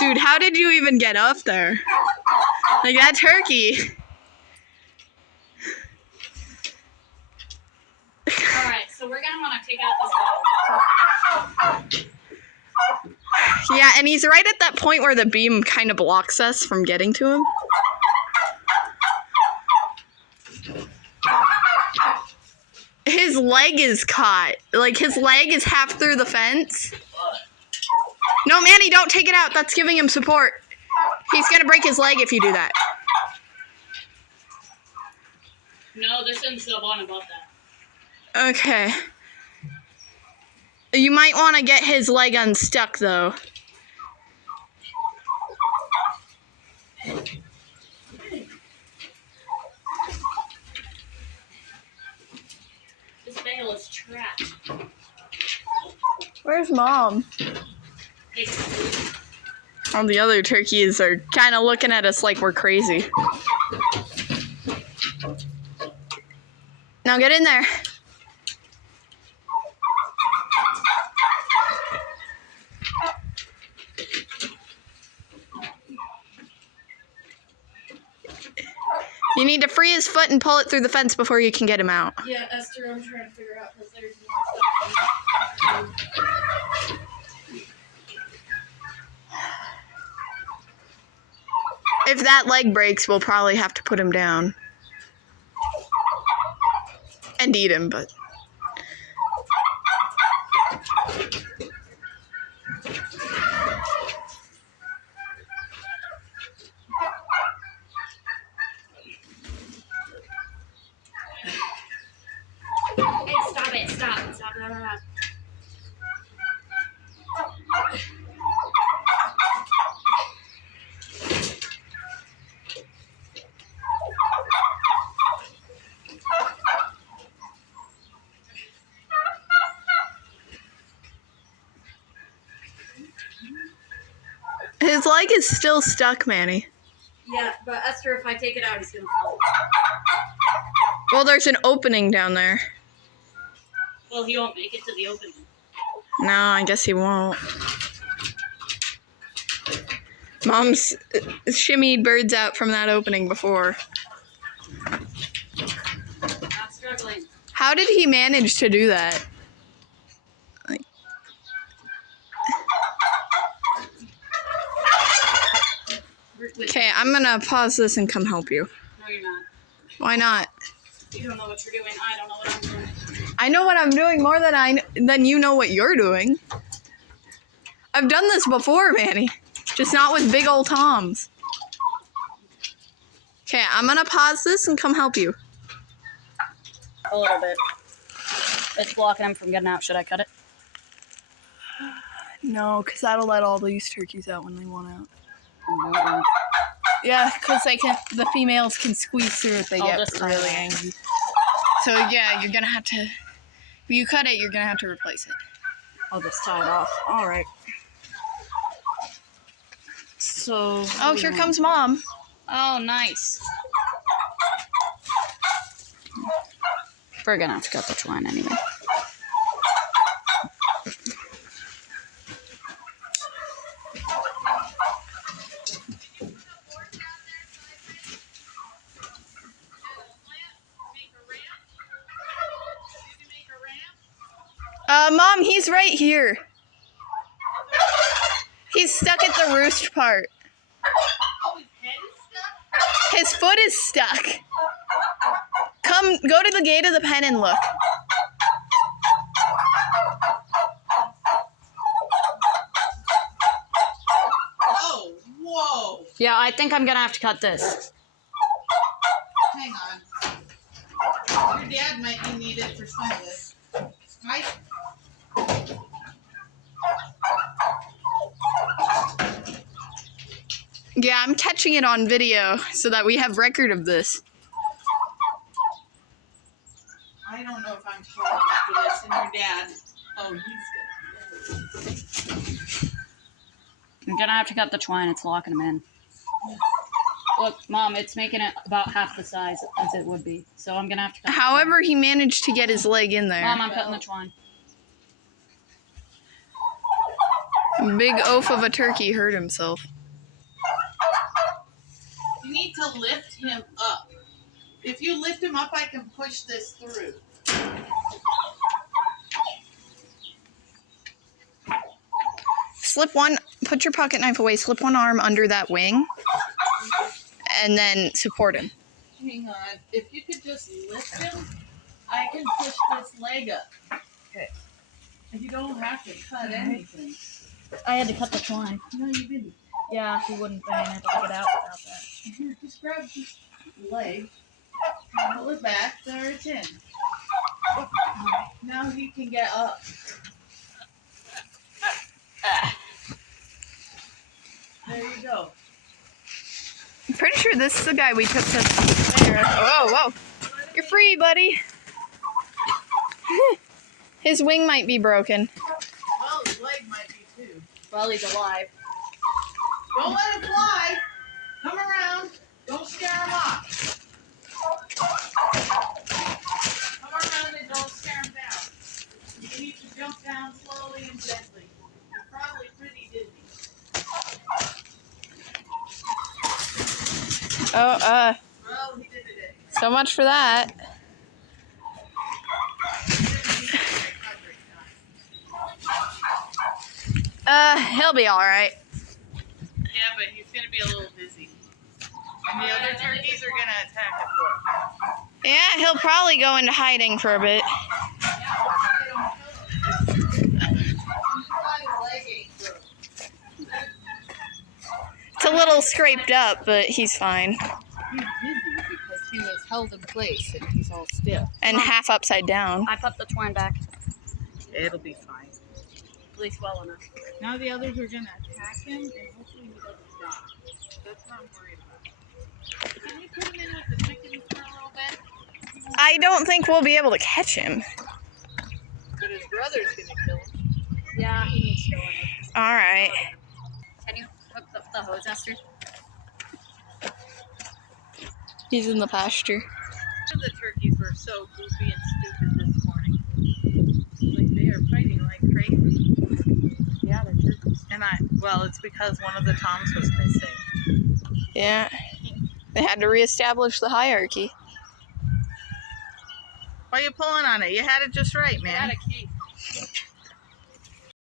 Dude, how did you even get up there? Like, that turkey. Alright, so we're gonna want to take out this bale. Yeah, and he's right at that point where the beam kind of blocks us from getting to him. His leg is caught. Like, his leg is half through the fence. No, Manny, don't take it out. That's giving him support. He's gonna break his leg if you do that. No, this one's the one above that. Okay. You might want to get his leg unstuck, though. This bale is trapped. Where's Mom? Take it. All the other turkeys are kind of looking at us like we're crazy. Now get in there. You need to free his foot and pull it through the fence before you can get him out. Yeah, Esther, I'm trying to figure out because there's more stuff. If that leg breaks, we'll probably have to put him down. And eat him, but... Hey, stop it. Stop. His leg is still stuck, Manny. Yeah, but Esther, if I take it out, he's going to fall. Well, there's an opening down there. Well, he won't make it to the opening. No, I guess he won't. Mom's shimmied birds out from that opening before. Not struggling. How did he manage to do that? Like... Okay, I'm gonna pause this and come help you. No, you're not. Why not? You don't know what you're doing. I don't know what I'm doing. I know what I'm doing more than you know what you're doing. I've done this before, Manny. Just not with big old toms. Okay, I'm gonna pause this and come help you. A little bit. It's blocking him from getting out. Should I cut it? No, because that'll let all these turkeys out when they want out. No. Yeah, because the females can squeeze through if they get really angry. So yeah, you're gonna have to, if you cut it, you're gonna have to replace it. I'll just tie it off. All right. So. Oh, here comes Mom. Oh, nice. We're gonna have to cut the twine anyway. Mom, he's right here. He's stuck at the roost part. Oh, his head is stuck? His foot is stuck. Come, go to the gate of the pen and look. Oh, whoa. Yeah, I think I'm gonna have to cut this. Hang on. Your dad might be needed for some of this. Right? Yeah, I'm catching it on video so that we have record of this. I don't know if I'm tall enough for this, and your dad. Oh, he's good. I'm gonna have to cut the twine. It's locking him in. Look, Mom, it's making it about half the size as it would be. So I'm gonna have to cut However, he managed to get his leg in there. Mom, I'm cutting the twine. Big oaf of a turkey hurt himself. You need to lift him up. If you lift him up, I can push this through. Put your pocket knife away, slip one arm under that wing, and then support him. Hang on. If you could just lift him, I can push this leg up. Okay. And you don't have to cut anything. I had to cut the twine. No, you didn't. Yeah, he wouldn't have been able to get out without that. Here, just grab this leg. Pull it back. There it's in. Now he can get up. There you go. I'm pretty sure this is the guy we took to there. Whoa. You're free, buddy. His wing might be broken. Well, his leg might be too. Well, he's alive. Don't let him fly. Come around. Don't scare him off. Come around and don't scare him down. You need to jump down slowly and gently. You're probably pretty dizzy. Oh, Well, he did it anyway. so much for that. He'll be alright. Yeah, but he's going to be a little dizzy. And the other turkeys are going to attack him for it. Yeah, he'll probably go into hiding for a bit. It's a little scraped up, but he's fine. He's dizzy because he was held in place and he's all stiff. And half upside down. I put the twine back. It'll be fine. At least well enough. Now the others are going to attack him and hopefully he doesn't die. That's what I'm worried about. Can you put him in with the chickens for a little bit? I don't think we'll be able to catch him. But his brother's going to kill him. Yeah, he needs to go in. Alright. Can you hook the hose, Esther? He's in the pasture. The turkeys were so goofy and stupid this morning. Like they are fighting like crazy. Yeah, they're turkeys. And it's because one of the toms was missing. Yeah. They had to reestablish the hierarchy. Why are you pulling on it? You had it just right, Get man. out of case.